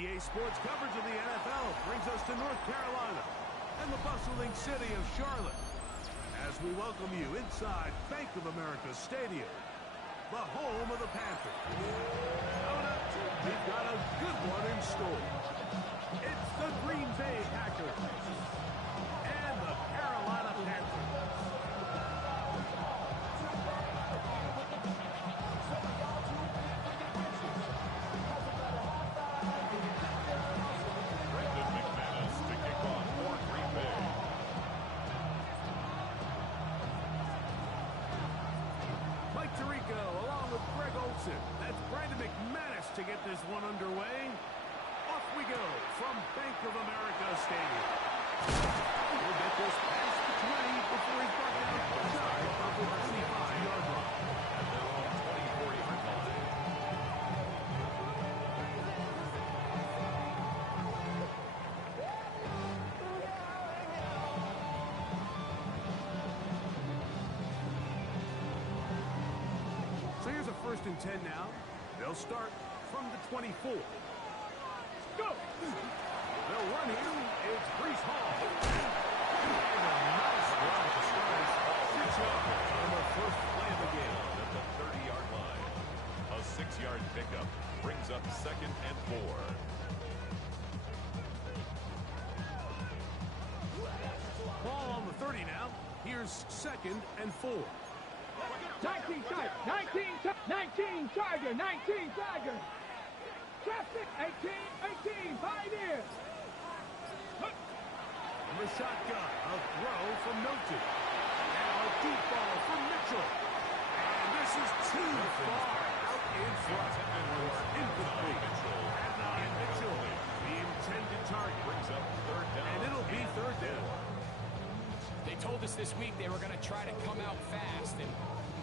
EA Sports coverage of the NFL brings us to North Carolina and the bustling city of Charlotte as we welcome you inside Bank of America Stadium, the home of the Panthers. We've got a good one in store. It's the Green Bay Packers and the Carolina Panthers. That's Brandon McManus to get this one underway. Off we go from Bank of America Stadium. We'll get this past the 20 before he's brought down outside of the 25-yard line. At their own 24-yard line. So here's a 1st and 10 now. They'll start from the 24. Go! They'll run here. It's Breece Hall. And a nice run to start. 6 yards on the first play of the game. At the 30-yard line. A 6-yard pickup brings up 2nd and 4. Ball on the 30 now. Here's 2nd and 4. 19 Tiger, 19 Tiger, 19 Tiger. Traffic, 18, 5 years. From the shotgun, a throw from Milton. Now a deep ball from Mitchell. And this is too far out in front. Incomplete. And Mitchell, the intended target. Brings up 3rd down. And it'll be 3rd down. They told us this week they were going to try to come out fast, and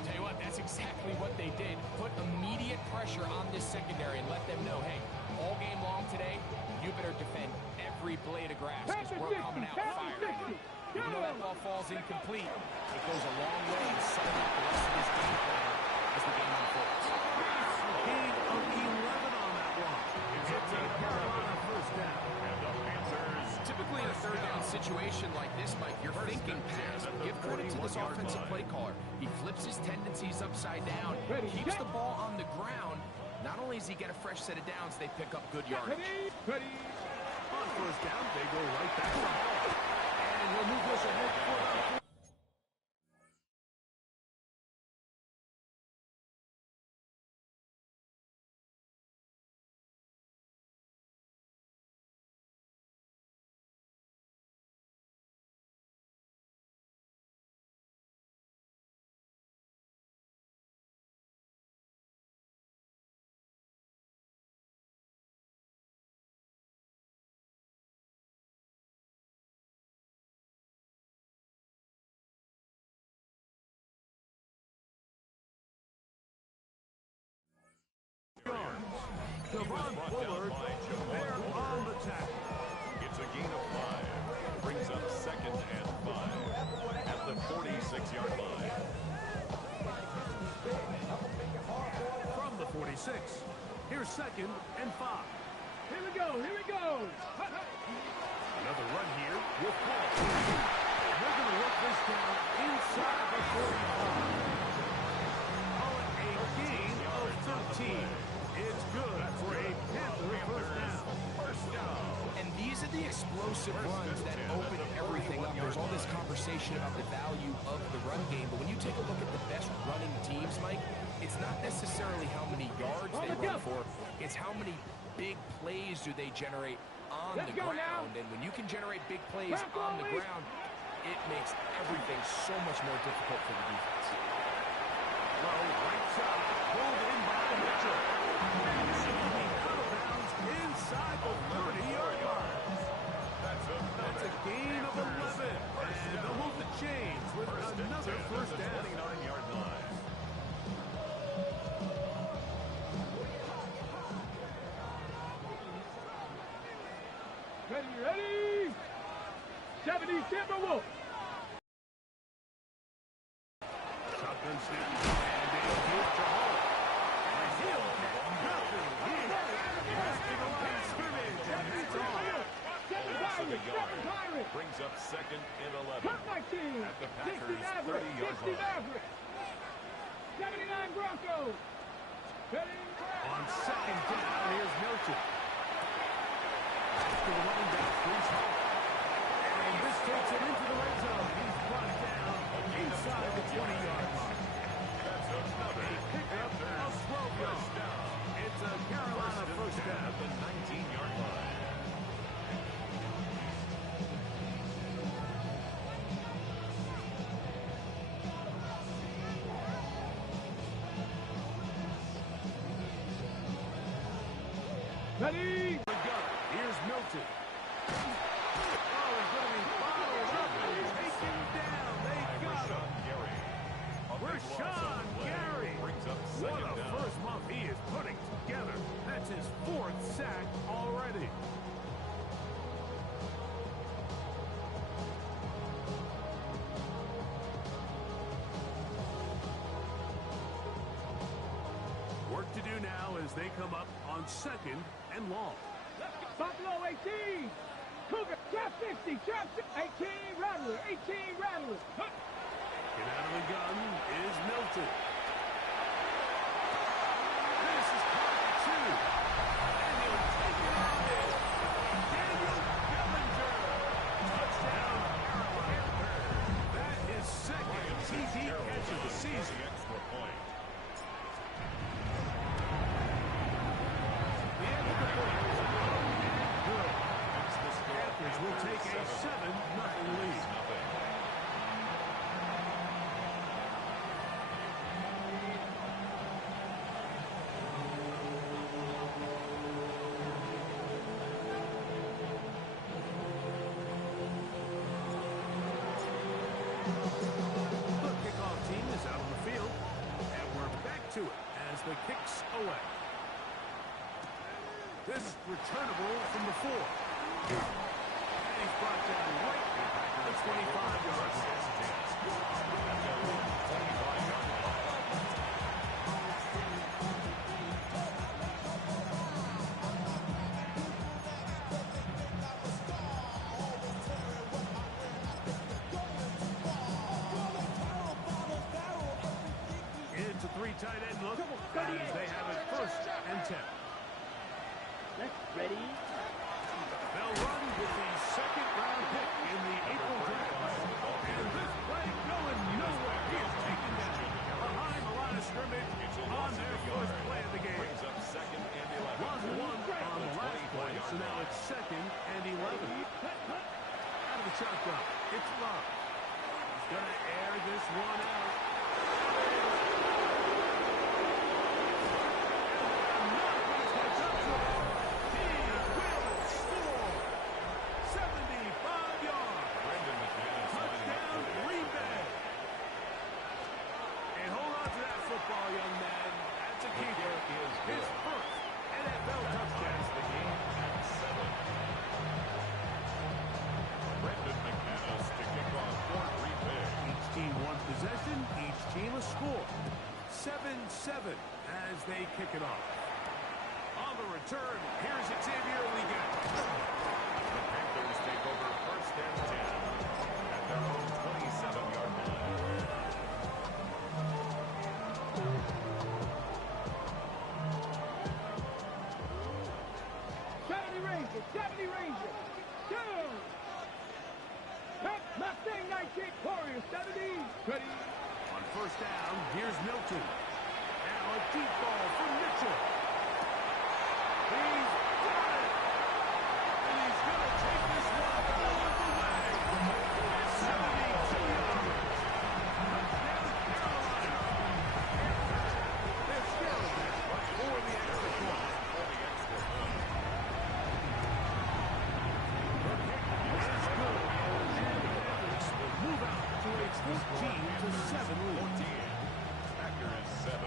tell you what, that's exactly what they did. Put immediate pressure on this secondary and let them know, hey, all game long today, you better defend every blade of grass because we're coming out firing. Even though that ball falls incomplete, it goes a long way in setting up the rest of this game plan as the game unfolds. Gain of 11 on that one. It's a Carolina 1st down. And the Panthers. Typically in a 3rd down situation like this, Mike, you're thinking pass. Give credit to this offensive play caller. He flips his tendencies upside down, keeps the ball on the ground. Not only does he get a fresh set of downs, they pick up good yardage. On 1st down, they go right back to Hall. And we'll move this ahead for the Devon Bullard, they're on the tackle. It's a gain of 5. Brings up 2nd and 5 at the 46-yard line. From the 46, here's 2nd and 5. Here we go, here we go. Another run here with Paul. They're going to work this down inside the 45. Call it a gain of 13. It's good for a Panther 1st down. And these are the explosive runs that open everything up. There's all this conversation about the value of the run game, but when you take a look at the best running teams, Mike, it's not necessarily how many yards they run for, it's how many big plays do they generate on the ground. And when you can generate big plays on the ground, it makes everything so much more difficult for the defense. Well, right side, pulled in by Mitchell. Inside the 30-yard line. That's a gain of 11. And they'll move the chains with another 1st down. 29-yard line. Ready? 70 Timberwolves. Shotgun snap. And a hit to Hall. And he'll get nothing here. He's to the line of scrimmage. second and 11. Cut 19. At the 60 Packers' Mavericks. 30-yard 60 line. Mavericks. 79 Broncos. Ready? On second down, here's Milton. After the running back, Bruce Hall. And this takes him into the red zone. He's brought down inside the 20-yard line. That's another Pickup of 12 yards. It's a Carolina first down. at the 19-yard line. Ready? Here's Milton. Oh, he's going to be followed up and taken down. They got him. Rashawn Gary. A big loss Rashawn on the play. Gary. Brings up What second a down. first month he is putting together. That's his 4th sack already. Work to do now as they come up on second and long. Buffalo 18. Cougar. Trap 60. Trap 18. Rattler. 18. Rattler. Get out of the gun is Milton. This is pocket 2. And he'll take it on in. Daniel Bellinger. Touchdown, Carolina. That is second TD catch of the season. The extra point. The end of the quarter is long and good. Makes the score Panthers will take a 7-0 lead. Nothing. The kickoff team is out on the field, and we're back to it as the kicks away. This returnable from the 4. And he's brought down right at the 25-yard line. It's a 3 tight end look as they have it 1st and 10. Ready? They'll run with the 2nd-round pick in the April draft. And this play going nowhere. He is taken down behind the line of scrimmage on their first play of the game. Brings up second and 11. Was one on the last play, so now it's 2nd and 11. Out of the shotgun, it's Love. He's going to air this one out. Young man, that's a keeper. His first NFL touchdown. The game at 7. Brendan McManus to kick off for repair. Each team one possession, each team a score. 7-7 as they kick it off. On the return, here's Xavier Ligon. The Panthers take over 1st and 10 at their own 27-yard line. Ranger. Down. Mustang 19. Warrior 70. Ready. On 1st down, here's Milton. Now a deep ball from Mitchell. He's got it. And he's going to take this one all the way. 72 yards. Touchdown, Carolina. They're still for the extra point. Move out to a 14-7 lead. Packers 7.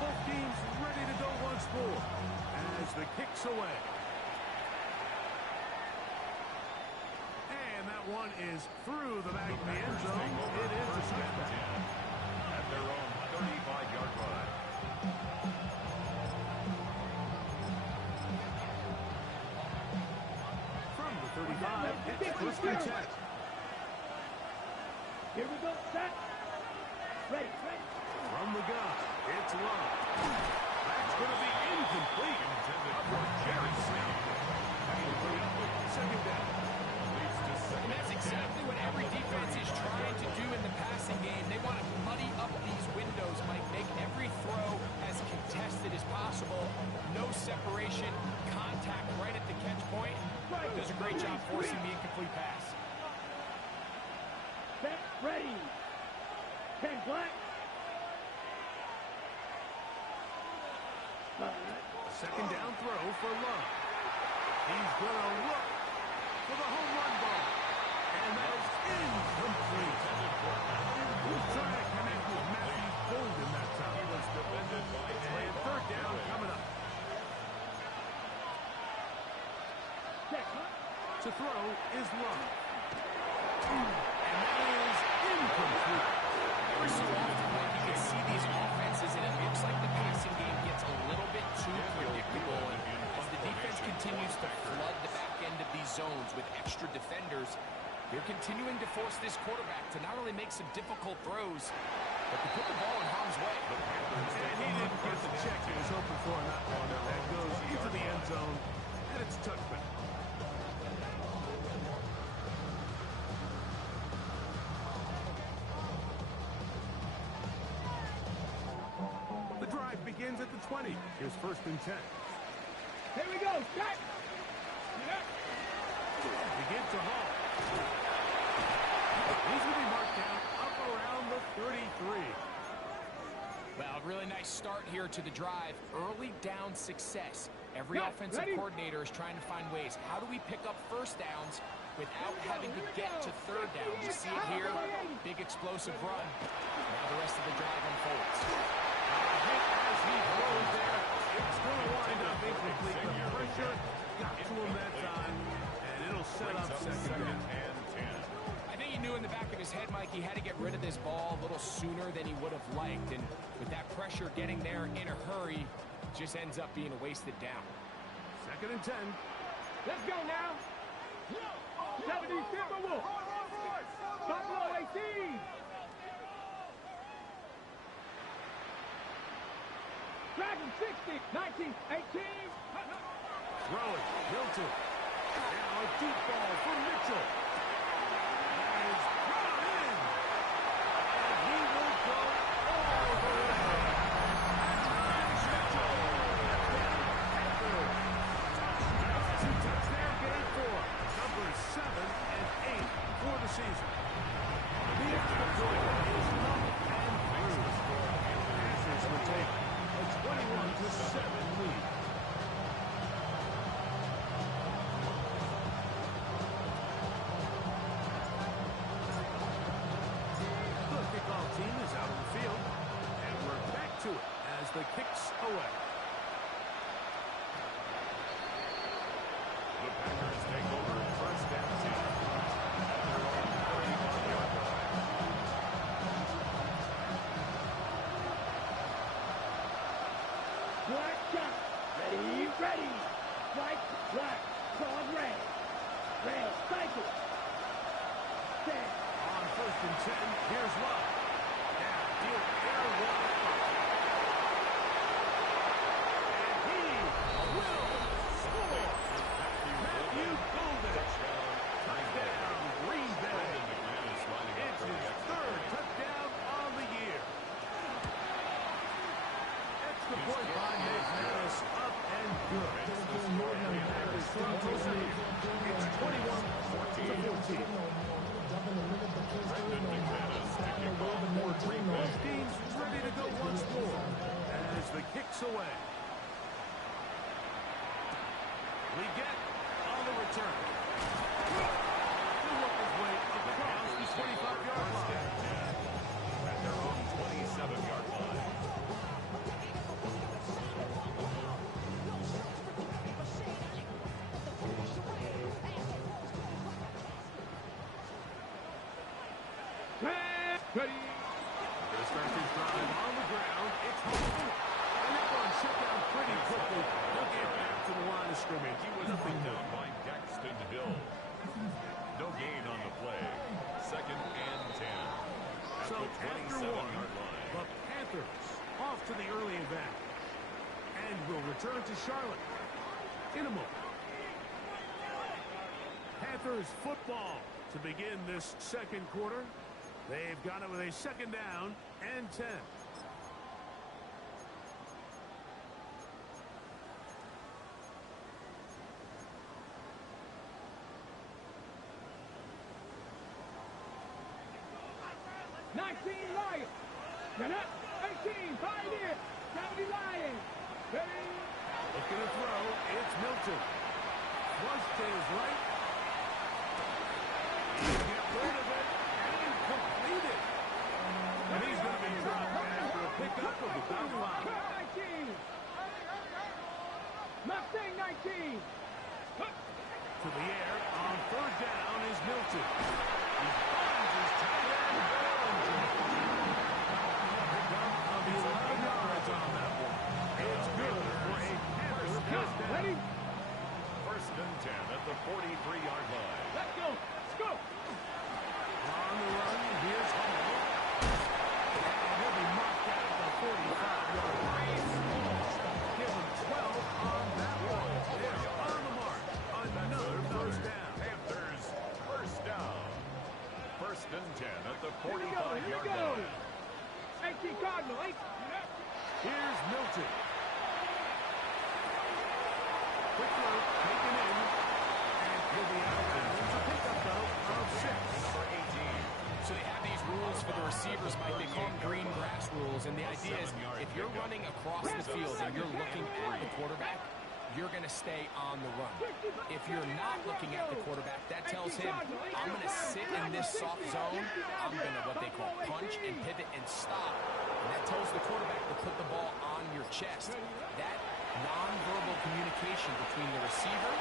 Both teams ready to go once more as the kick's away. And that one is through the back of the end zone. It is a touchdown. At their own 35-yard line. From the 35, it's first and 10. Here we go, set. Ready, ready. From the gun, it's long. That's going to be incomplete. Intended for Jerry Snell. Second down. Leads to second And that's exactly what every defense is trying to do in the passing game. They want to muddy up these windows, Mike, make every throw as contested as possible. No separation, contact right at the catch point. Does a great job forcing the incomplete pass. Set, ready. 10 black. Second down throw for Love. He's going to look for the home run ball. And that is incomplete. He's trying to connect with Matthew Golden that time. He was defended by And third down coming up. To throw is Love. And that is incomplete. Every so often, like, you can see these offenses, and it looks like the passing game gets a little bit too predictable. And as the defense continues to flood the back end of these zones with extra defenders, they're continuing to force this quarterback to not only make some difficult throws, but to put the ball in harm's way. And he didn't get the check he was hoping for on that one. That goes into the end zone, and it's touchback. The drive begins at the 20. Here's first and 10. Here we go, set. Begin to Hall. He's going to be marked down up around the 33. Well, really nice start here to the drive. Early down success. Every offensive coordinator is trying to find ways. How do we pick up first downs without having to get to third down? You see it here. Big explosive run. Now the rest of the drive unfolds. As he throws there, it's going to wind up incomplete. The pressure got to him that time, and it'll set up second down. and 10. I think he knew in the back of his head, Mike, he had to get rid of this ball a little sooner than he would have liked. And with that pressure getting there in a hurry, just ends up being a wasted down. Second and 10. Let's go now. 70 Timberwolves. Buffalo 18. Dragon 60. 19. 18. Throwing. Hilton. Now a deep ball for Mitchell. That is brought in. And he will go all the way. And Mitchell. Panthers. Two-touch there, game 4. Numbers 7 and 8 for the season. The extra point is up and through. Panthers will take a 21-7 lead. The kickoff team is out on the field, and we're back to it as the kicks away. The Packers take over first and 10. At their own 35-yard line. Black shot. Ready, ready. White, black. Cross red. Red, cycle. 10. On first and 10, here's Love. Now, he'll air one out. And he will score. Matthew Golden. Touchdown, Green Bay. It's his third touchdown on the year. Extra point by McManus, up and good. It's 21-14. Both teams ready to go once more as the kicks away. We get on the return. He'll work his way across the 25-yard line. At their own 27-yard line. Ready. This Panthers drive on the After 27-yard one, line. the Panthers off to the early advance. And will return to Charlotte in a moment. Panthers football to begin this second quarter. They've got it with a second down and 10. Lions. You're not 18. Pioneer. 70 Lions. Ready? Looking to throw. It's Milton. Flush to his right. Get rid of it and complete it. And he's going to be dropped after a pickup of about 5. 19. Mustang 19. To the air on third down is Milton. He finds his tight end. Of 11 yards on that one. It's good for a Panthers touchdown. Ready? First and 10 at the 43-yard line. Let's go. Let's go. On the run, here's Hall. And he'll be marked out at the 45-yard line. Give him 12 on that one. They're on the mark. Another first down. Panthers first down. First and 10 at the Here we go. 45-yard line. 18 Cardinal. 8. Here's Milton. Quick throw, taken in. And he'll be out of bounds. A pickup, though, of 6. Number 18. So they have these rules for the receivers, Mike. They call them green grass rules. And the idea is if you're running across the field and you're looking at the quarterback, you're going to stay on the run. If you're not looking at the quarterback, that tells him, I'm going to sit in this soft zone. I'm going to what they call punch and pivot and stop. And that tells the quarterback to put the ball on your chest. That nonverbal communication between the receiver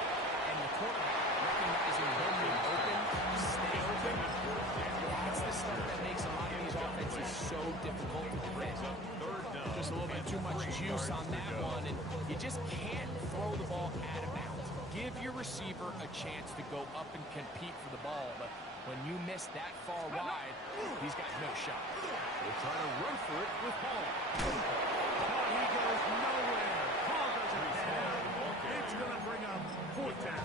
and the quarterback, recognizing when you're open, stay open. That's the stuff that makes a lot of these offenses so difficult to defend. Just a little bit too much juice on that one, and you just can't throw the ball out of bounds. Give your receiver a chance to go up and compete for the ball, but when you miss that far wide, he's got no shot. They'll try to run for it with Hall. But he goes nowhere. Hall doesn't pan out. It's going to bring up fourth down.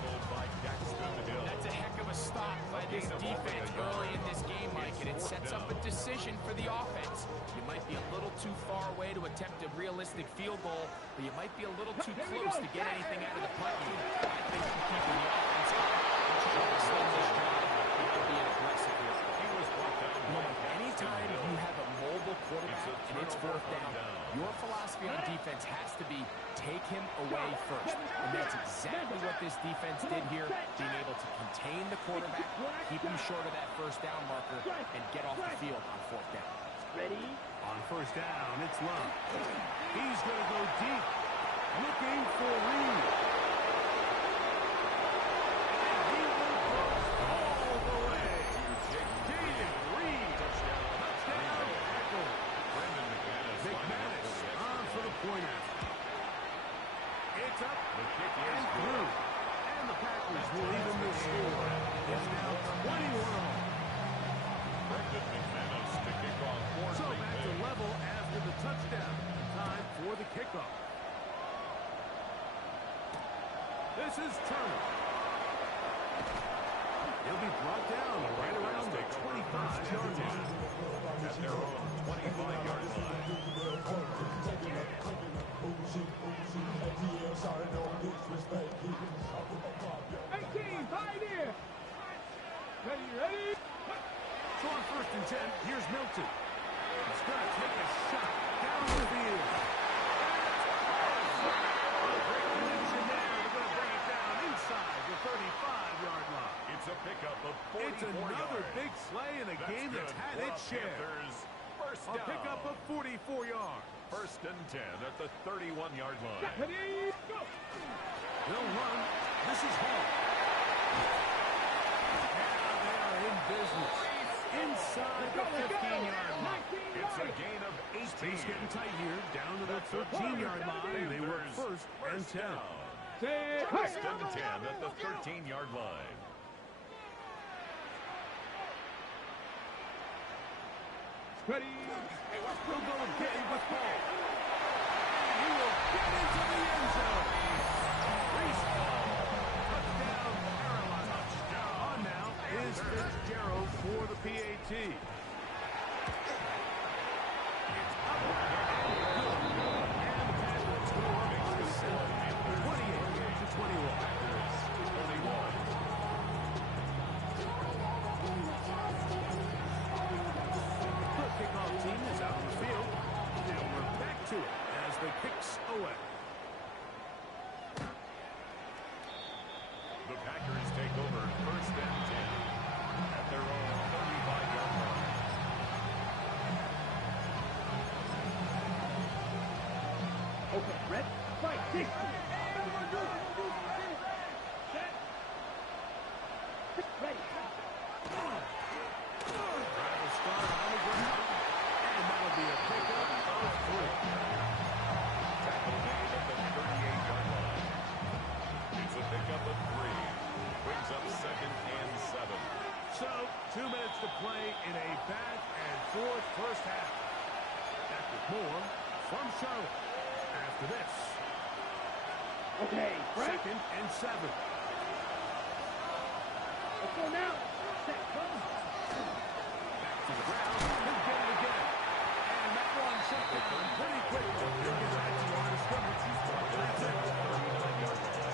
That's a heck of a stop by this defense early in this game, Mike, and it sets up a decision for the offense. You might be a little too far away to attempt a realistic field goal, but you might be a little too close to get anything out of the punt unit. I think keeping the offense out and trying to slow this drive and being aggressive here. Anytime you have a mobile quarterback and it's fourth down, your philosophy on defense has to be take him away first. And that's exactly what this defense did here, being able to contain the quarterback, keep him short of that first down marker, and get off the field on fourth down. Ready? On first down, it's Love. He's going to go deep, looking for Reed. And he will go all the way. David Reed. Touchdown. Tackle. McManus on for the point after. It's up and through. And the Packers will even the score. It's now 21-all. So back to level after the touchdown. Time for the kickoff. This is Turner. He'll be brought down right around the 25-yard line. At their own 25-yard line. 18 Pioneer. Ready? So on first and 10, here's Milton. He's going to take a shot down the field. A great connection there. They're going to bring it down inside the 35-yard line. It's a pickup of 44 It's another yards. big slay in a game that's had its share. First A down. pickup of 44 yards. First and 10 at the 31-yard line. Ready? Go. They'll run. This is Hall. Now they are in business. Inside the 15-yard line. It's a gain of 18. Space getting tight here. Down to the 13-yard line. They work first and 10. First and 10 at the 13-yard line. Ready? He'll go again with Paul. And he will get into the end zone. Reese Hall. Touchdown, Carolina. On now is Fitzgerald for the PAT. It's up and good. And the Panthers score makes the 28-21. The kickoff team is out on the field. And we're back to it as the kicks away. The Packers take over first and 10 at their own 35-yard line. Okay, red. Fight, 60. Ready. Travis Scott on the ground. And that'll be a pickup of 3. Tackle made at the 38-yard line. It's a pickup of 3. Brings up second and 7. So, 2 minutes to play in a back-and-forth first half. Back with more from Charlotte after this. Okay, Frank. Second and 7. Let's go now. Set, come. Back to the ground. He'll get it again. And that one shut down pretty quickly. He'll get back to the line of scrimmage. That's it. 39-yard line.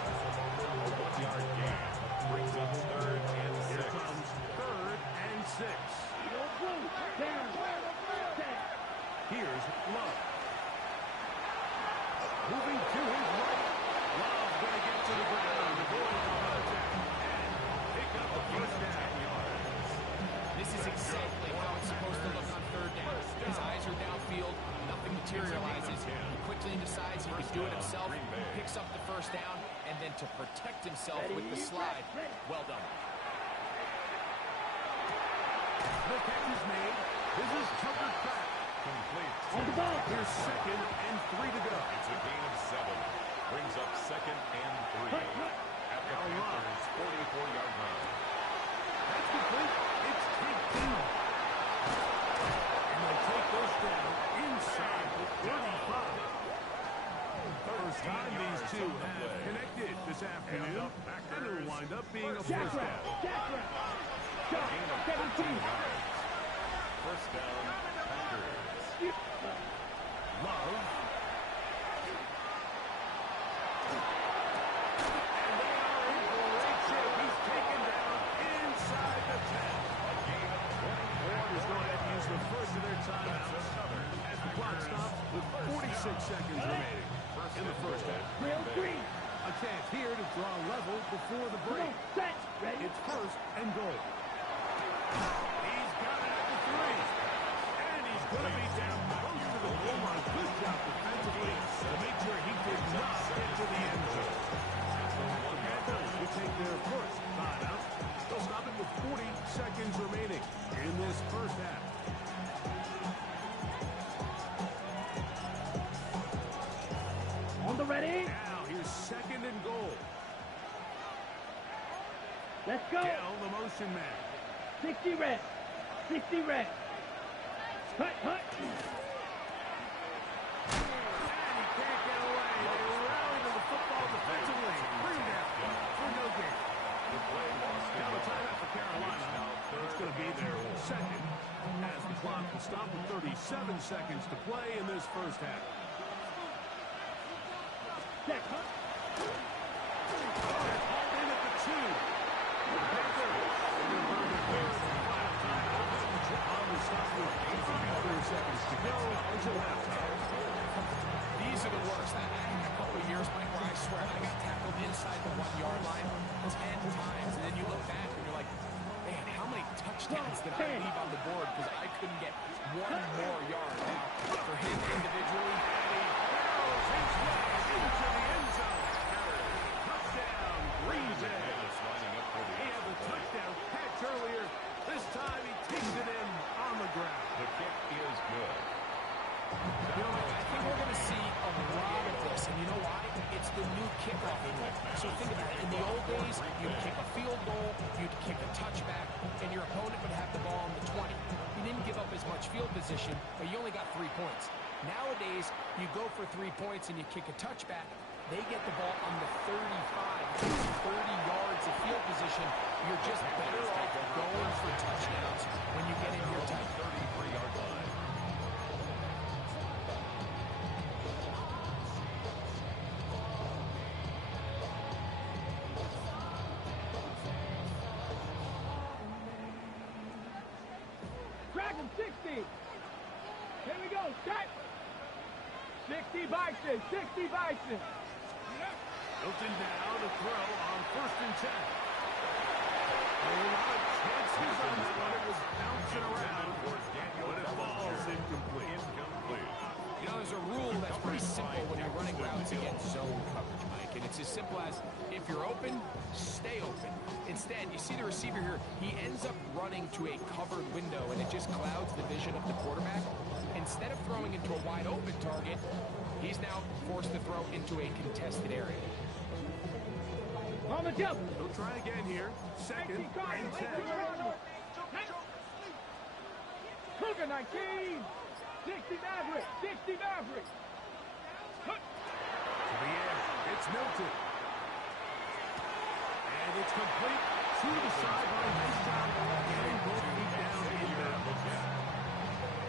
A 1-yard gain. Brings up third and 6. Here comes third and 6. Down. Set. Here's Love. Moving to his right. Love going to get to the ground. Avoid the contact. And pick up the first down. This is exactly how it's supposed to look on third down. His eyes are downfield. Nothing materializes. He quickly decides he can do it himself. Picks up the first down. And then to protect himself with the slide. Well done. The catch is made. This is Tucker Kraft. Complete. On the ball. Here's second and 3 to go. It's a gain of 7. Brings up second and 3 at the Panthers' 44-yard line. That's complete. It's taken. And they'll take those down inside the 35. First time these two have connected this afternoon. And it'll wind up being a first down. Gain of 13 yards. First down, Packers. Love. And they are in great shape. He's taken down inside the 10. A gain of 24. Panthers go ahead and use the first of their timeouts as the clock stops with 46 seconds remaining in the first half. Real green. A chance here to draw level before the break. Set. Ready. It's first and goal. He's got it at the 3. And he's going to be down close to the goal line. Good job defensively to make sure he did not get to the end zone. The Panthers will take their first timeout. They'll stop it with 40 seconds remaining in this first half. On the ready. Now here's second and goal. Let's go. Gale, the motion man. 60 red. 60 red. Hut, hut. And he can't get away. They rally to the football defensively. Bring down for no gain. Now the timeout for Carolina. It's going to be their second as the clock will stop with 37 seconds to play in this first half. Set, hut. They're hauled in at the 2. The Panthers will burn the third and final timeout. On the stop with 8 seconds to go until halftime. These are the worst. I had a couple of years, Mike, where I swear I got tackled inside the 1-yard line 10 times. And then you look back and you're like, man, how many touchdowns did I leave on the board because I couldn't get one more yard. Now, for him individually, His way into the end zone. Touchdown, Green Bay. He had the touchdown catch earlier. This time he takes it in on the ground. The kick is good. you know, I think we're going to see a lot of this. And you know why? It's the new kickoff rule. So think about it. In the old days, you'd kick a field goal, you'd kick a touchback, and your opponent would have the ball on the 20. You didn't give up a as much field position, but you only got 3 points. Nowadays, you go for 3 points and you kick a touchback. They get the ball on the 35, 30 yards of field position. You're just better off going for touchdowns when you get in here tight. 33-yard line. Drag him 60. Here we go. Set. 60 Bison. 60 Bison. Hilton now to throw on 1st and 10. A lot of chances on that one. It was bouncing around, but it falls incomplete. You know, there's a rule that's pretty simple when you're running routes against zone coverage, Mike, and it's as simple as if you're open, stay open. Instead, you see the receiver here, he ends up running to a covered window, and it just clouds the vision of the quarterback. Instead of throwing into a wide open target, he's now forced to throw into a contested area. On the jump. He'll try again here. 2nd and 10. Cougar 19. 60 Maverick. 60 Maverick. To the air. It's Milton. And it's complete to the sideline. Nice job getting both feet down in there.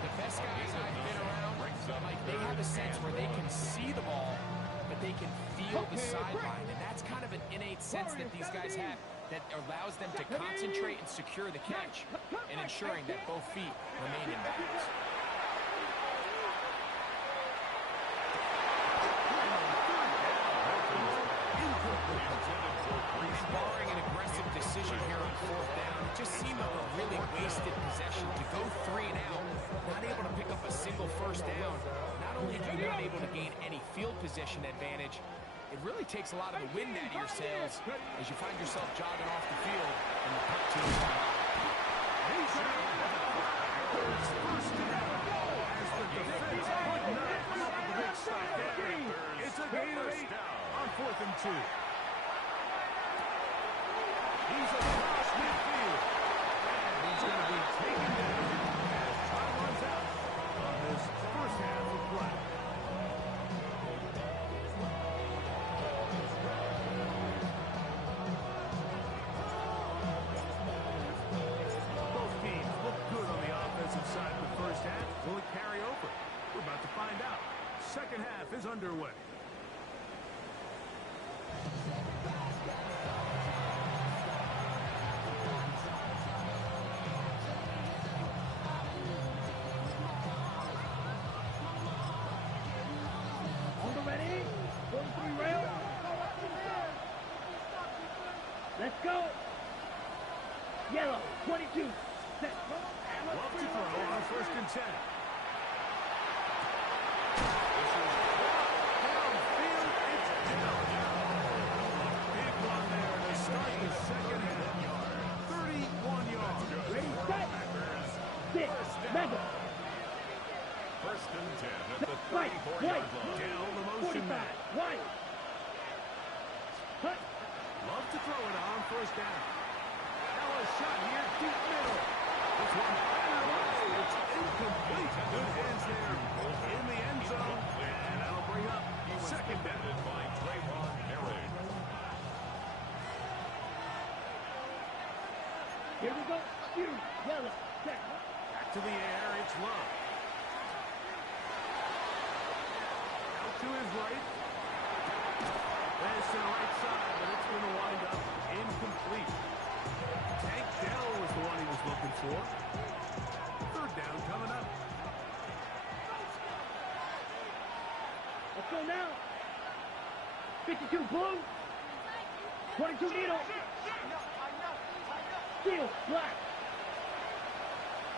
The best guys I've been around, like, they have a sense where they can see the ball, but they can feel the sideline. And that's kind of an innate sense that these guys have that allows them to concentrate and secure the catch and ensuring that both feet remain in balance. Barring an aggressive decision here on 4th down, it just seemed like a really wasted possession to go 3 and out, not able to pick up a single 1st down. Not only are you not able to gain any field position advantage, it really takes a lot of the wind out of your sails as you find yourself jogging off the field and the punt team is out. It's a gain of 8 on 4th and 2. He's across midfield. And he's going to be taken down as time runs out on this 1st half of play. Both teams look good on the offensive side of the 1st half. Will it carry over? We're about to find out. 2nd half is underway. Let's go. Yellow, 22. Set. Love to throw on 1st and 10. Downfield, it's down. Big one there to start the 2nd half. 31 yards. Ready, set. 6. Mega. 1st and 10 at the Right, 34-yard right. line. Down the motion 45. man. Right. Cut. Love to throw it on 1st down. Now a shot here, deep middle. This one fired. It's incomplete. Good hands there in the end zone. And that'll bring up 2nd down. By Trayvon Herring. Here we go. Shoot. Yellow. Set. Back to the air, it's Love. Out to his right. Pass to the right side, but it's going to wind up incomplete. Tank Dell was the one he was looking for. 3rd down coming up. Let's go now. 52 blue. 22 needle. Steel. Black.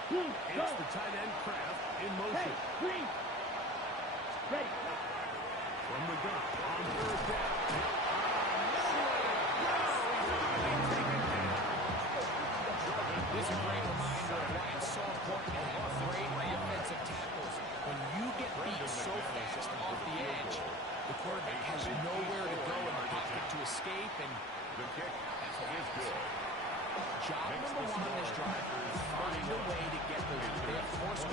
Blue. Go. It's the tight end Kraft in Hey. motion. Green. Ready. From the gun on 3rd down. This is a great reminder of why it's so important to have great offensive tackles. When you get beat so fast off the edge, the quarterback has nowhere to go in the pocket to escape, and The kick is good. job number 1 on this drive is find a way to get those. They have forced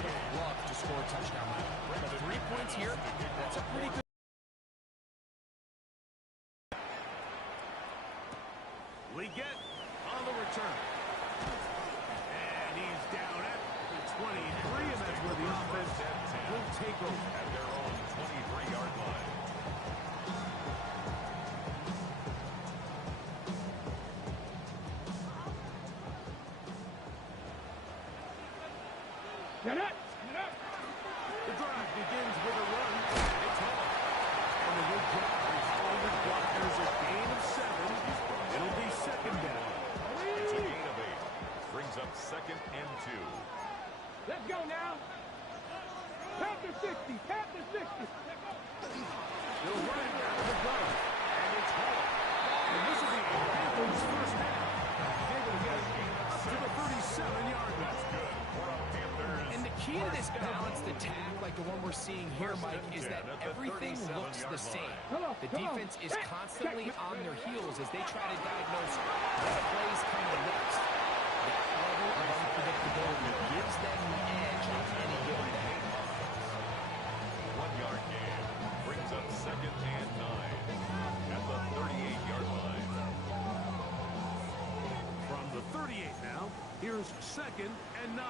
points here, that's a pretty good. We get on the return. And he's down at the 23, and that's where the offense will take over at their own 23-yard line. Get up! The drive begins with a run. It's off. And the good job restoring the blockers a gain of 7. It'll be second down. It's a gain of 8. Brings up second and 2. Let's go now. Panthers 60. Panthers 60. They'll run it out of the gun. And it's Hall. And this will be Panthers' first down. He's able to get it up to the 37-yard line. That's good for a Panthers. And the key to this balanced attack, like the one we're seeing here, Mike, is that everything looks the same. The defense is constantly on their heels as they try to diagnose what plays coming next. That level of unpredictability gives them the edge on any given day. 1-yard gain brings up second and 9 at the 38-yard line. From the 38 now, here's second and 9.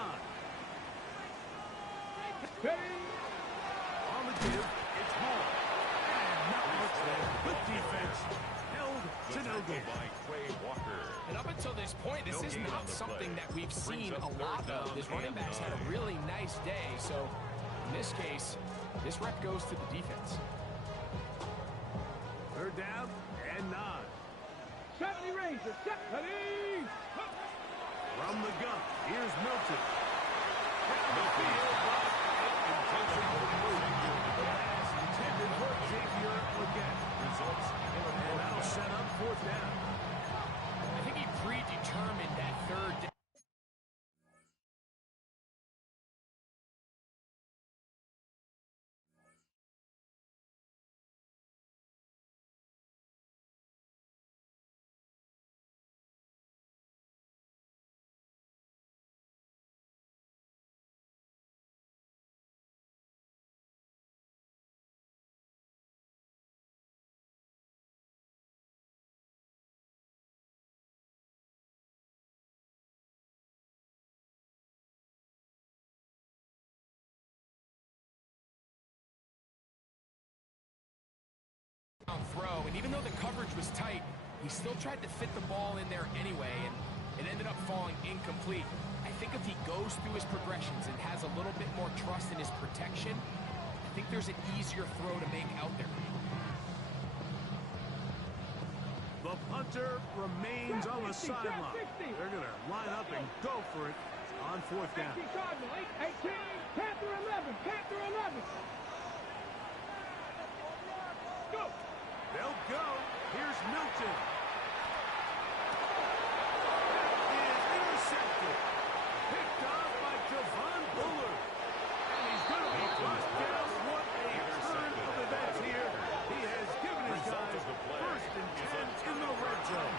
On the give, it's Hall. And not much there. Good defense. Held to no gain. By Quay Walker. And up until this point, this is not something that we've seen a lot of. This running back's had a really nice day, so in this case, this rep goes to the defense. Third down and 9. 70 Rangers. 70. From the gun, here's Milton. Down the field, but intentional move. The pass intended for Xavier again. Results in a And that'll set up fourth down. I think he predetermined that third down. Throw, and even though the coverage was tight, he still tried to fit the ball in there anyway, and it ended up falling incomplete. I think if he goes through his progressions and has a little bit more trust in his protection, I think there's an easier throw to make out there. The punter remains on the sideline. They're going to line up and go for it on fourth down. 18. Panther 11. Panther 11. Go. They'll go. Here's Milton. That is intercepted. Picked off by Javon Bullard. And he's going to be brought down. What a turn of events here. He has given his guys first and 10 in the red zone.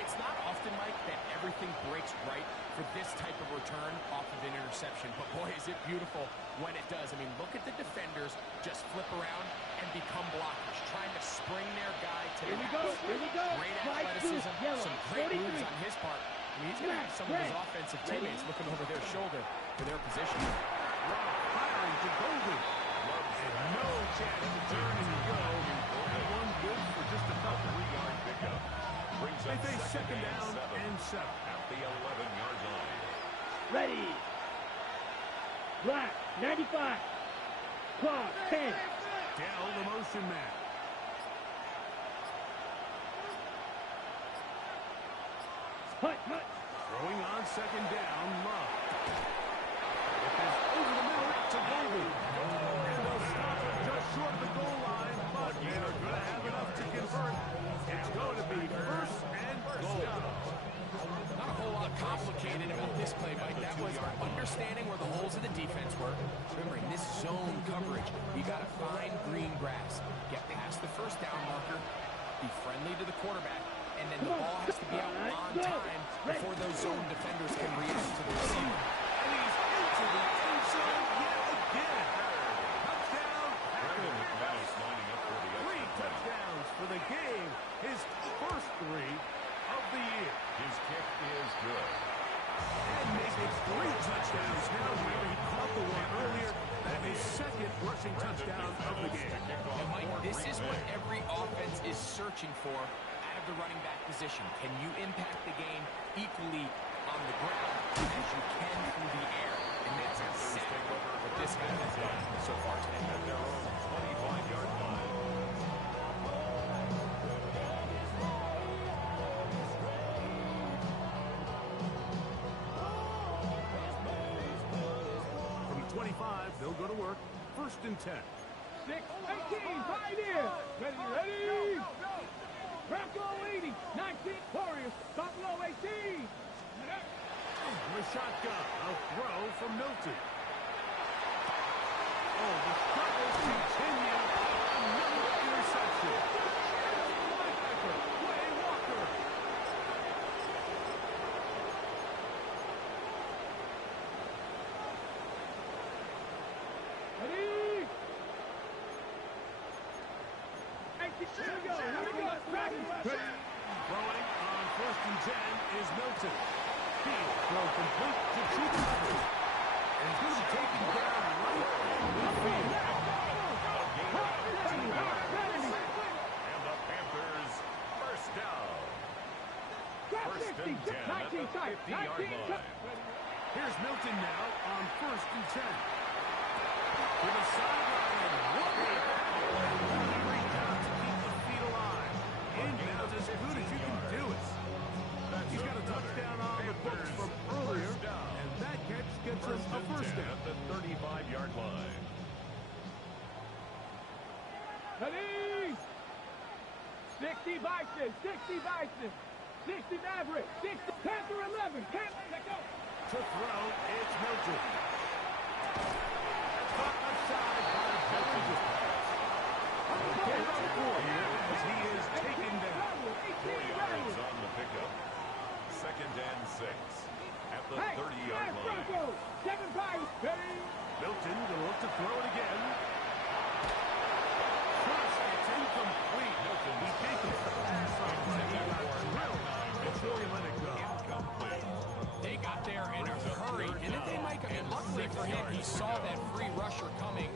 It's not often, Mike, that everything breaks right for this type of return off of an interception. But boy, is it beautiful when it does. I mean, look at the defenders just flip around and become blockers, trying to spring their guy to the net. Here we go. Great athleticism, some great moves on his part. I mean, he's going to have some of his offensive teammates looking over their shoulder for their position. Firing to Golden. And no chance to turn and go. That one good for just a couple. 3-yard pickup. Brings They up face second down and 7. at the 11-yard line. Ready. Black. 95. Claw. 10. Dell, the motion man. Hut. Throwing on second down, Love. It is over the middle to Golden. And they'll stop him just short of the goal line, but they are going to have enough to convert. It's going to be first and goal. Not a whole lot complicated about this play, Mike. That was understanding where the holes of the defense were. Remember, in this zone coverage, you got to find green grass. Get past the first down marker, be friendly to the quarterback, and then the ball has to be out on time before those zone defenders can react to the receiver. And he's into the end zone yet again. rushing touchdown of the game. And Mike, this is what every offense is searching for out of the running back position. Can you impact the game equally on the ground as you can through the air? And that's exactly what this guy has done so far today. At their own 25-yard line. From the 25, they'll go to work. First and 10. 6, 18, pioneer. Ready. Bronco 80, 19, Warriors, Buffalo 18. The shotgun, a throw from Milton. Oh, the struggles continue. Another interception. Linebacker, Way Walker. Ready. Here we go. Throwing on first and 10 is Milton. Throw complete to Cooper. And he's going to be taken down right in midfield. And the Panthers first down. First and 10 at the 50-yard line. Here's Milton now on first and 10. To the sideline and whooping. Great job to keep the feet alive. Inbounds as good as you can do it. He's got a touchdown on the books from earlier, and that catch gets him a first down. At the 35-yard line. Ready. 60 Bison, 60 Bison, 60 Maverick, 60 Panther 11. Let's go. To throw, it's Milton. Caught aside by Bellinger. Okay, about 4 here as he is taken down. 4 yards on the pickup. Second and 6 at the 30-yard line. 7 Bison, ready. Milton going to look to throw it again. First, it's incomplete. Milton, he takes it. And he got drilled. It's really let it go. Incomplete. They got there in a hurry, and then they might have, luckily for him, he saw that free rusher coming,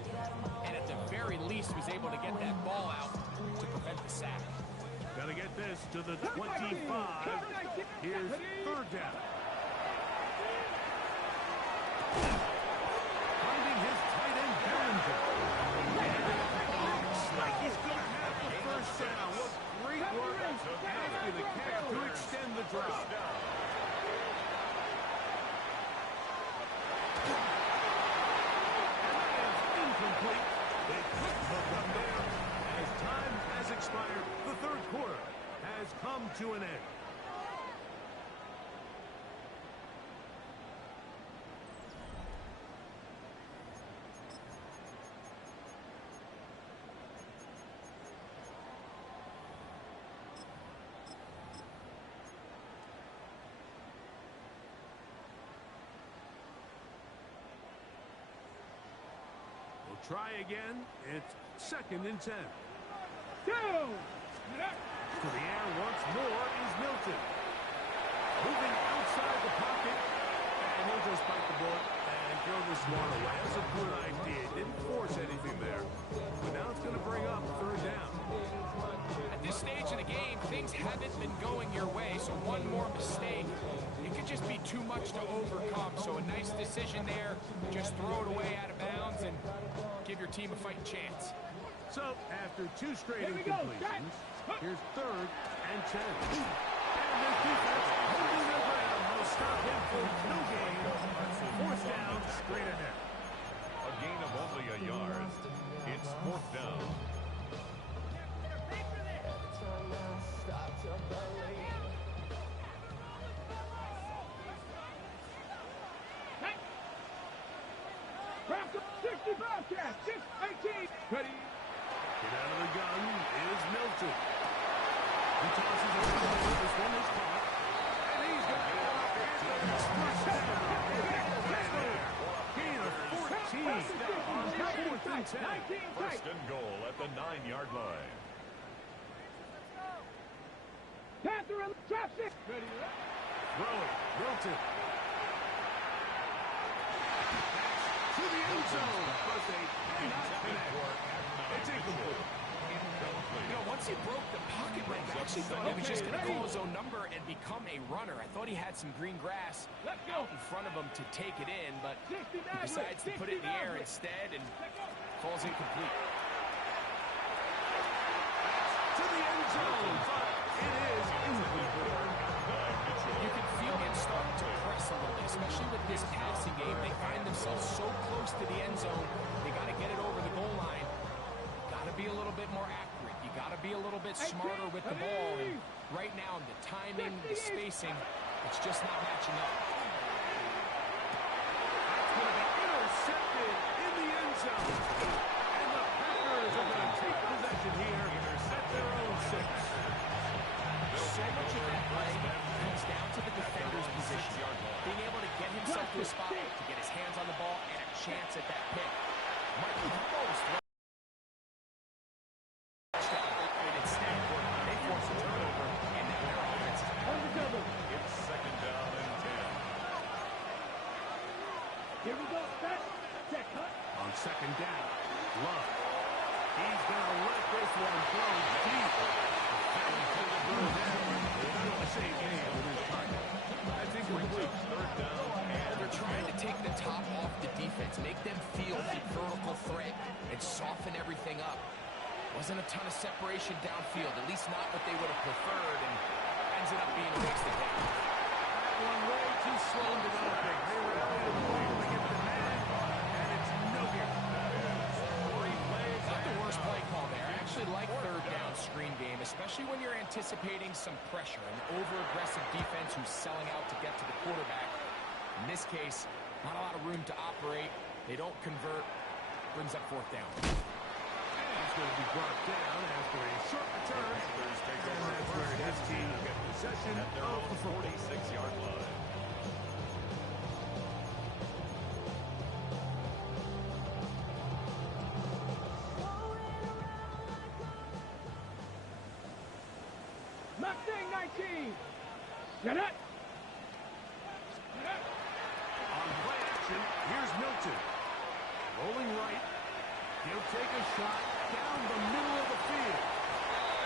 and at the very least was able to get that ball out to prevent the sack. Got to get this to the 25. Here's third down. Finding his tight end, Bellinger. Looks like he's going to have the first down. What great work after the catch to extend the drive. And that is incomplete. They couldn't hook up there. As time has expired, the third quarter has come to an end. We'll try again. It's second and 10. Two. To the air once more is Milton. Moving outside the pocket. And he'll just bite the bullet and throw this one away. That's a good idea. Didn't force anything there. But now it's going to bring up third down. At this stage of the game, things haven't been going your way, so one more mistake, it could just be too much to overcome. So a nice decision there, just throw it away out of bounds and give your team a fighting chance. So, after two straight Here we go, incompletions, here's third and 10. And the defense holding their ground will stop him for no gain. Fourth down, straight ahead. A gain of only a yard. It's fourth down. Bronco 60 Bobcat, 6-18. Ready. Get out of the gun is Milton. He tosses it over. This one is caught. And he's got it up. First down. Gain of 14 on fourth and 10. First and goal at the 9-yard line. Panther and trap 6. Ready. Throwing. Milton. To the end zone, but a cannot connect. It's incomplete. You know, once he broke the pocket, Mike, I actually thought he was just going to call his own number and become a runner. I thought he had some green grass out in front of him to take it in, but he decides to put it in the air instead and falls incomplete. To the end zone, but it is incomplete. You can feel him starting to press a little bit, especially with this passing game. They find themselves so close to the end zone, they got to get it over the goal line. Got to be a little bit more accurate. You got to be a little bit smarter with the ball. And right now, the timing, the spacing, it's just not matching up. That's going to be intercepted in the end zone. And the Packers are going to take possession here at their own 6. So much of that play comes down to the defender's position. Being able to get himself to a spot to get his hands on the ball and a chance at that pick. Mike almost and instead, they force a turnover, and now their offense is on the double. It's second down and 10. Here we go. Check, cut. On second down, Love. He's going to let this one go deep. Save game with his target. That's incomplete. Third down. And they're trying to take the top off the defense, make them feel the vertical threat, and soften everything up. Wasn't a ton of separation downfield, at least not what they would have preferred, and ends up being a wasted hit. That one way too slow in developing. They rally to the ball, they get the man, and it's no good. Not the worst play call there. I actually like third down screen game, especially when you're anticipating some pressure, an over-aggressive defense who's selling out to get to the quarterback. In this case, not a lot of room to operate. They don't convert. Brings up fourth down. He's going to be brought down after a short return. And that's where his team will get possession of the 46-yard line. Mustang 19. Get it. On play action, here's Milton. Rolling right. He'll take a shot down the middle of the field.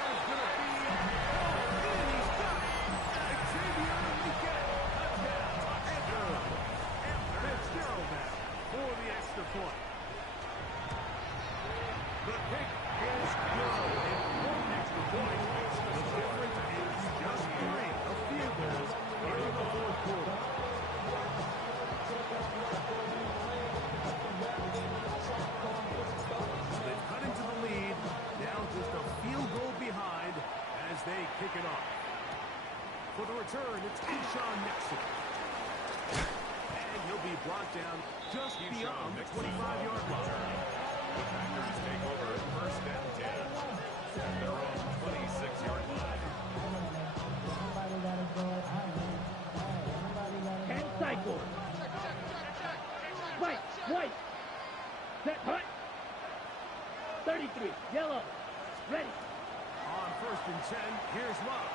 There's going to be and he's got it. Xavier Enriquez, touchdown. And Fitzgerald now for the extra point. The kick is good. And one extra point. The difference is just 3 of field goals in the fourth quarter. They've cut into the lead, now just a field goal behind as they kick it off. For the return, it's Keyshawn Nixon. And he'll be brought down just beyond the 25-yard line. The Packers take over first and 10 at their own 26-yard line. 10 cycles. White. Set, hut. 33, yellow. Ready. On first and 10, here's Love.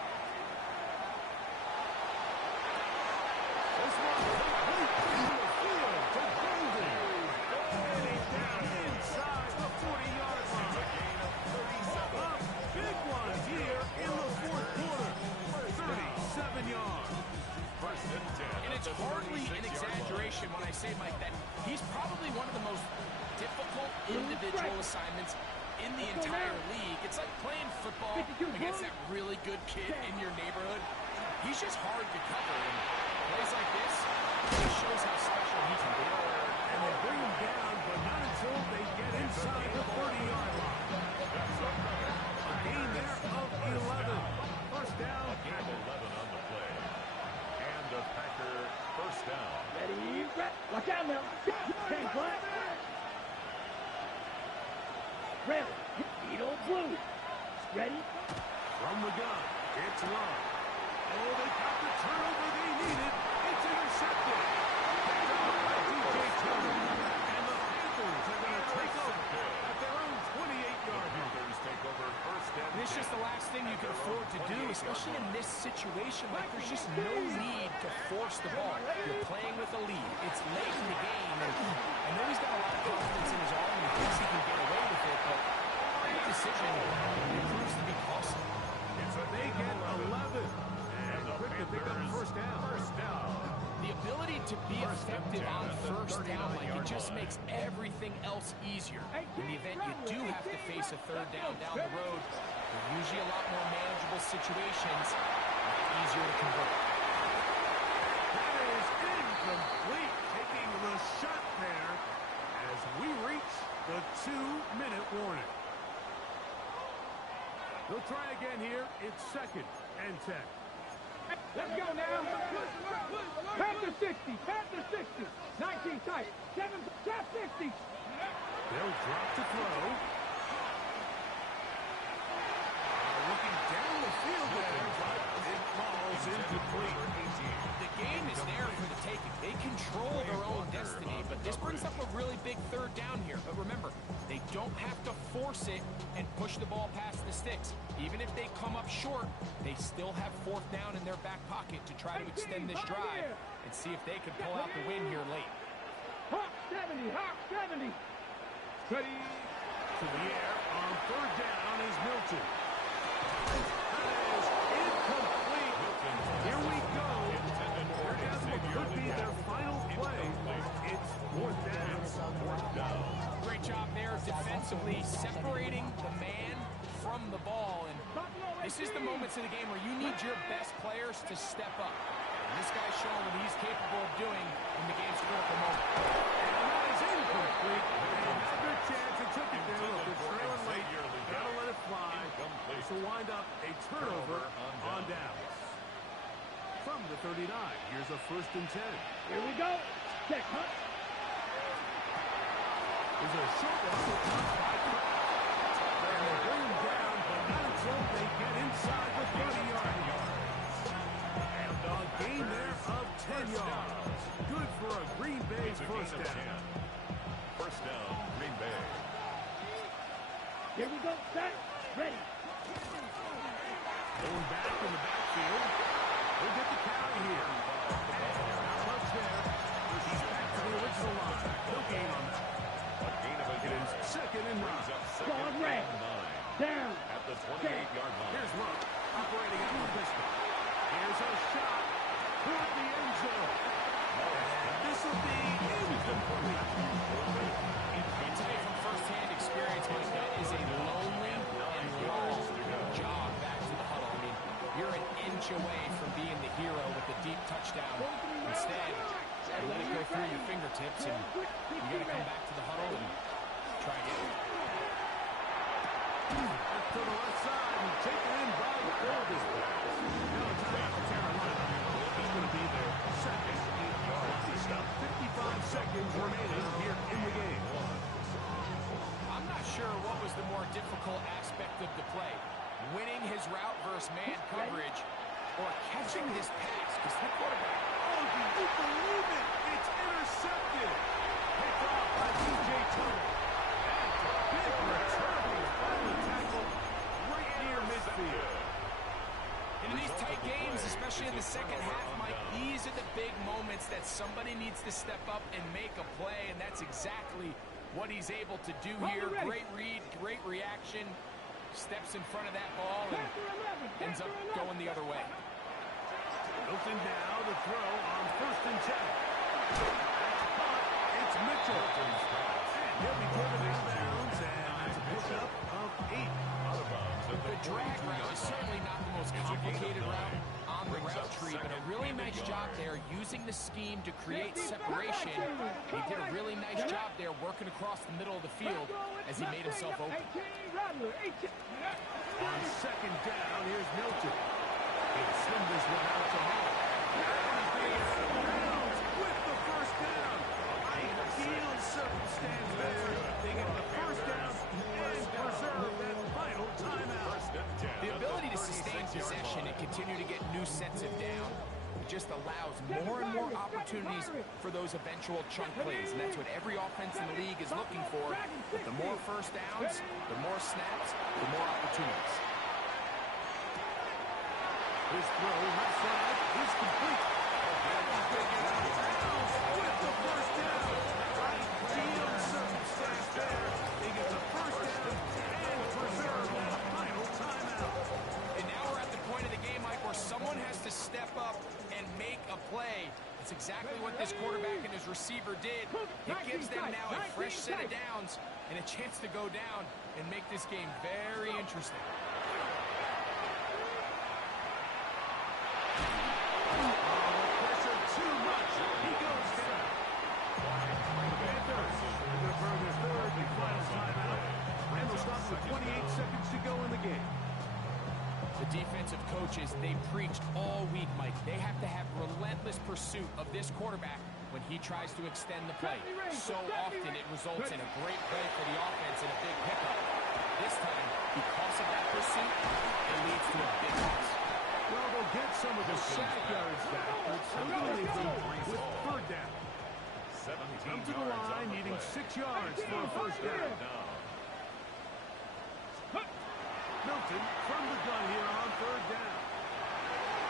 This one complete into the field to Golden. And he's down inside the 40-yard line. A gain of 37. A big one here in the fourth quarter. 37 yards. First and 10. And it's hardly an exaggeration when I say, Mike, that he's probably one of the most difficult individual assignments in the entire league. It's like playing football against that really good kid in your neighborhood. He's just hard to cover. And plays like this, it shows how special he can be. And they bring him down, but not until they get inside the 30-yard line. A gain there of 11. First down. A gain of 11 on the play. And a Packer first down. Ready, rep. Watch out now. 10 flat. Ready. Beetle blue. Ready. From the gun, it's Love. Oh, they got the turnover they needed. It's intercepted. Picked up by DJ Turner. And the Panthers are going to take over at their own 28-yard line. Panthers take over first and And it's just the last thing you can afford to do, especially in this situation. Like, there's just no need to force the ball. You're playing with a lead. It's late in the game, and I know he's got a lot of confidence in his arm effective on first down, Mike. It just makes everything else easier. In the event you do have to face a third down the road, they're usually a lot more manageable situations, easier to convert. That is incomplete, taking the shot there as we reach the 2-minute warning. They'll try again here. It's 2nd and 10. Let's go now. Panther 60. Panther 60. 19 tight. 7. Trap 60. They'll drop to throw. Looking down the field there, but it falls incomplete. The game is there for the taking. They control their own destiny, but this brings up a really big third down here. But remember, they don't have to force it and push the ball past the sticks. Even if they come up short, they still have 4th down in their back pocket to try to extend this drive and see if they can pull out the win here late. Hawk 70. Hawk 70. Ready to the air on 3rd down is Milton. That is incomplete. Here we go. What could be their final play. It's 4th down. Great job there defensively, separating the man from the ball. And this is the moments of the game where you need your best players to step up. And this guy's showing what he's capable of doing in the game's critical moment. And that is incomplete. Another chance. It took it there. Look, they're trailing late. Gotta let it fly. This will wind up a turnover on downs. From the 39, here's a 1st and 10. Here we go. Check, Hunt. There's a short one. And they bring him down, but not until they get inside the 30-yard line. And a gain there of 10 yards. Good for a Green Bay 1st down. 1st down, Green Bay. Here we go. Set. Ready. Going back in the backfield. We'll get the carry here. Not much there. He's back to the original line. No gain on that. A gain of It is 2nd and 9. Squad red. Down. At the 28-yard line. Here's Luck operating out of the pistol. Here's a shot toward the end zone. And this will be incomplete. I tell you from firsthand experience, Mike, that is a lonely and long jog back to the huddle. I mean, you're an inch away from being the hero with the deep touchdown. Instead, you let it go through your fingertips, and you got to come back to the huddle and try again. To the left side and taken in by the Panthers. Now a timeout for Carolina. It's going to be their 2nd 8-yard stop. 55 seconds remaining here in the game. I'm not sure what was the more difficult aspect of the play. Winning his route versus man coverage or catching this pass. Because that quarterback... Oh, do you believe it? It's intercepted. Picked off by C.J. Turner. And big return by the tackle right near midfield. And in these tight games, especially in the second half, Mike, these are the big moments that somebody needs to step up and make a play, and that's exactly what he's able to do here. Great read, great reaction, steps in front of that ball and ends up going the other way. Milton now to throw on 1st and 10. It's Mitchell. And he'll be driven out of bounds, and that's a pickup of 8. The drag route is certainly not the most complicated route on the route tree, but a really nice job there using the scheme to create separation. He did a really nice job there working across the middle of the field as he made himself open. On 2nd down, here's Milton. He sends this one out to home. With the 1st down. Ideal circumstance there. They get the 1st down and preserve that final timeout. The ability to sustain possession and continue to get new sets of down just allows more and more opportunities for those eventual chunk plays, and that's what every offense in the league is looking for. But the more 1st downs, the more snaps, the more opportunities. His throw left side is complete. With the 1st down. Ideal circumstance there. They get the 1st down and preserve that final timeout. And now we're at the point of the game, Mike, where someone has to step up and make a play. that's exactly what this quarterback and his receiver did. It gives them now a fresh set of downs and a chance to go down and make this game very interesting. Pressure too much. He goes down. Panthers are going to burn their third and final timeout. And they'll stop with 28 seconds to go in the game. The defensive coaches, they preached all week, Mike. They have to have relentless pursuit of this quarterback when he tries to extend the play. So often it results in a great play for the offense and a big pickup. This time, because of that pursuit, it leads to a big loss. Well, they'll get some of the sack yards back, but it's going to leave them with third down. Come to the line, needing 6 yards for a first down. Milton from the gun here on third down.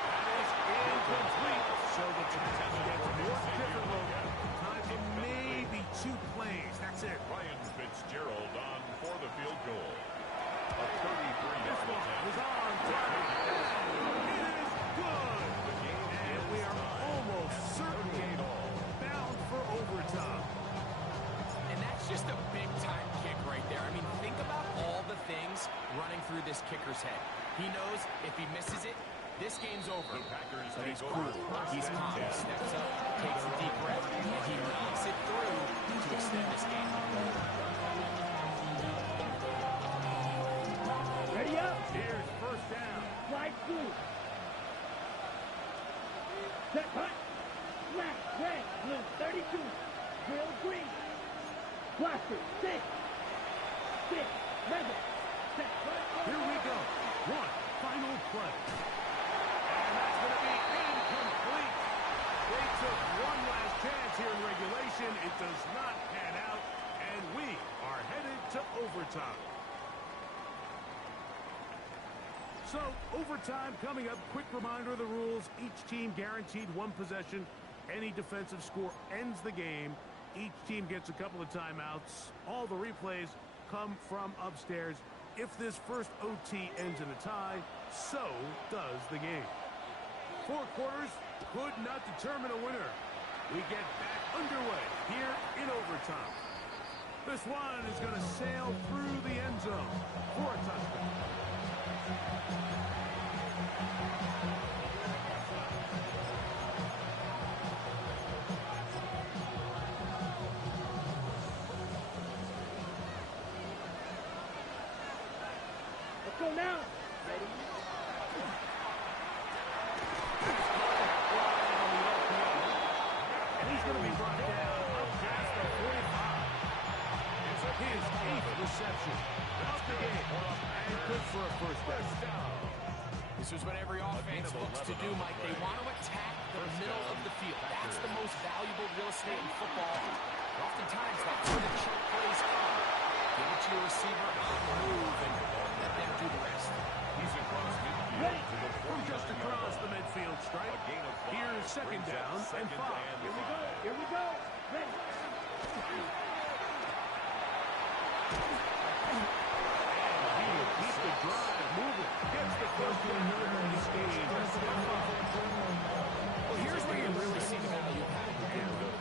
That is incomplete. So the task gets more difficult. Time for maybe 2 plays. That's it. Ryan Fitzgerald on for the field goal. A 33-yard attempt. Is on target. It is good. And we are almost certainly bound for overtime. And that's just a big-time kick right there. I mean, think about all the things running through this kicker's head. He knows if he misses it, this game's over. But he's cool. He's calm. He steps up, takes a deep breath, and he knocks it through to extend this game. Ready up. Here's first down. Slide through. Set punt. Black, red, blue, 32. Grill, green. Blaster, 6. 6. Rebel. Set punt. Here we go. One final play. And that's going to be incomplete. They took one last chance here in regulation. It does not pan out, and we are headed to overtime. So, overtime coming up. Quick reminder of the rules. Each team guaranteed 1 possession. Any defensive score ends the game. Each team gets a couple of timeouts. All the replays come from upstairs. If this first OT ends in a tie, so does the game. 4 quarters could not determine a winner. We get back underway here in overtime. This one is going to sail through the end zone for a touchdown. Let's go now. Ready? And he's going to be brought down up past the 45. It's his 8th reception. That's the game. And good for a first down. This is what every offense looks to do, Mike. They want to attack the middle of the field. That's the most valuable real estate in football. Oftentimes, that's where the cheap plays come. Give it to your receiver on the move and let them do the rest. He's across midfield to the From just across the midfield stripe. Here's second down and 5. Here we go. Here we go. Ready? He will keep the drive moving. Gets the first one in this game. Well, here's where you really see the value of having a good run.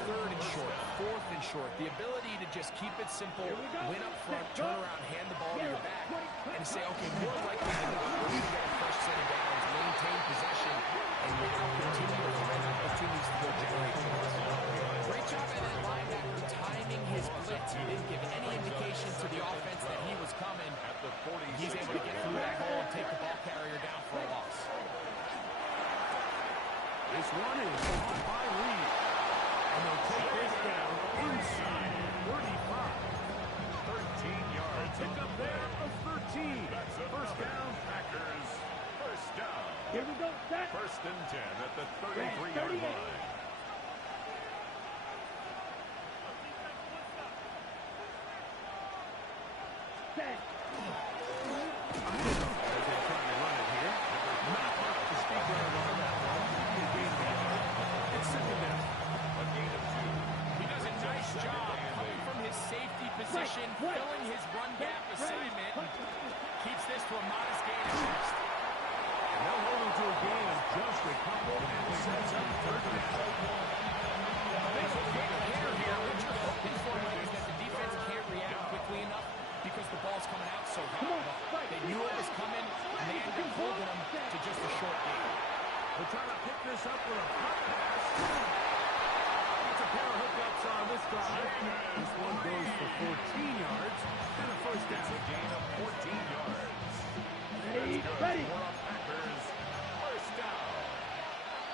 3rd and short, 4th and short. The ability to just keep it simple, win up front, turn around, hand the ball to your back, and say, okay, more likely than not, we're going to get a fresh set of downs, maintain possession, and now continue to find opportunities to go generate points. Great job by that linebacker timing his blitz. He didn't give any indication to the offense that he was coming. at the 46. He's able to get through that hole and take the ball carrier down for a loss. This one is caught by Reed. And they'll take this down inside 35. 13 yards. Pick up there of 13. That's a First down. Packers. First down. Here we go. Set. 1st and 10 at the 33-yard 38. line. Set. As they try to run it here. Not much to speak of on that one. He gained the yard. It's second down. A gain of 2. He does a nice job coming from his safety position, filling his run gap assignment, and keeps this to a modest gain at best. They'll hold them to a gain of just a couple, and it sets up third down. There's a big hitter here. What you're hoping for, Mike, is that the defense can't react quickly enough because the ball's coming out so hard. They knew it was coming, and they ended up holding them to just a short gain. They're trying to pick this up with a punt pass. That's a pair of hookups on this drive. This one goes for 14 yards and a first down. It's a gain of 14 yards. Ready. For a Packers first down.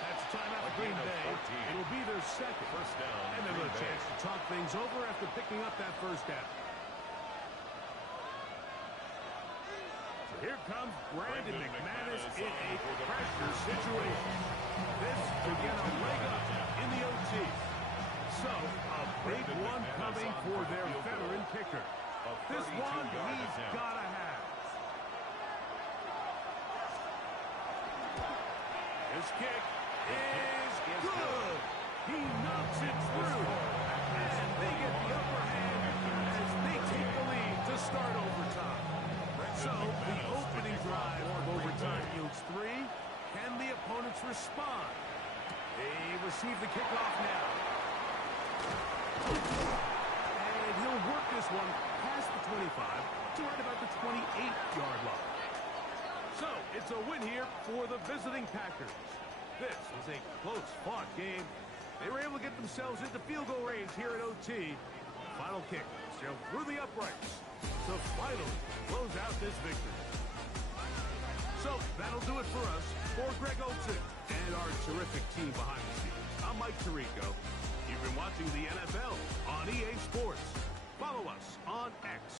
That's timeout for Green Bay. It'll be their second. First down. And they'll have a chance to talk things over after picking up that first down. So here comes Brandon McManus in a pressure situation. This to get a leg up in the OT. So, a big one coming for their veteran kicker. This one he's got to have. His kick is good. He knocks it through. And they get the upper hand as they take the lead to start overtime. So, the opening drive of overtime yields 3. Can the opponents respond? They receive the kickoff now. And he'll work this one past the 25 to right about the 28-yard line. So, it's a win here for the visiting Packers. This was a close-fought game. They were able to get themselves into field goal range here at OT. Final kick sailed through the uprights to finally close out this victory. So, that'll do it for us. For Greg Olsen and our terrific team behind the scenes, I'm Mike Tirico. You've been watching the NFL on EA Sports. Follow us on X